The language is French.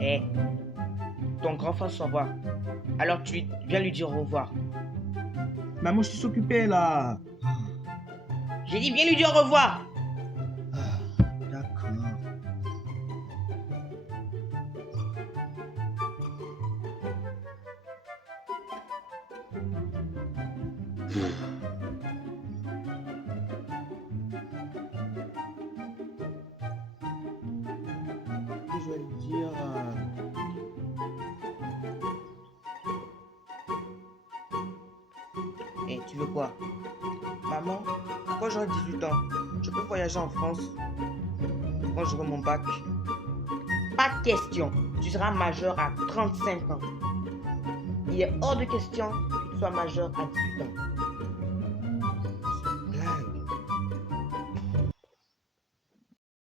Eh, ton grand frère s'en va. Alors tu viens lui dire au revoir. Maman, je suis occupé là. J'ai dit viens lui dire au revoir. D'accord. Je vais lui dire. Eh, tu veux quoi? Maman, quand j'aurai 18 ans, je peux voyager en France quand j'aurai mon bac. Pas de question. Tu seras majeur à 35 ans. Il est hors de question que tu sois majeur à 18 ans.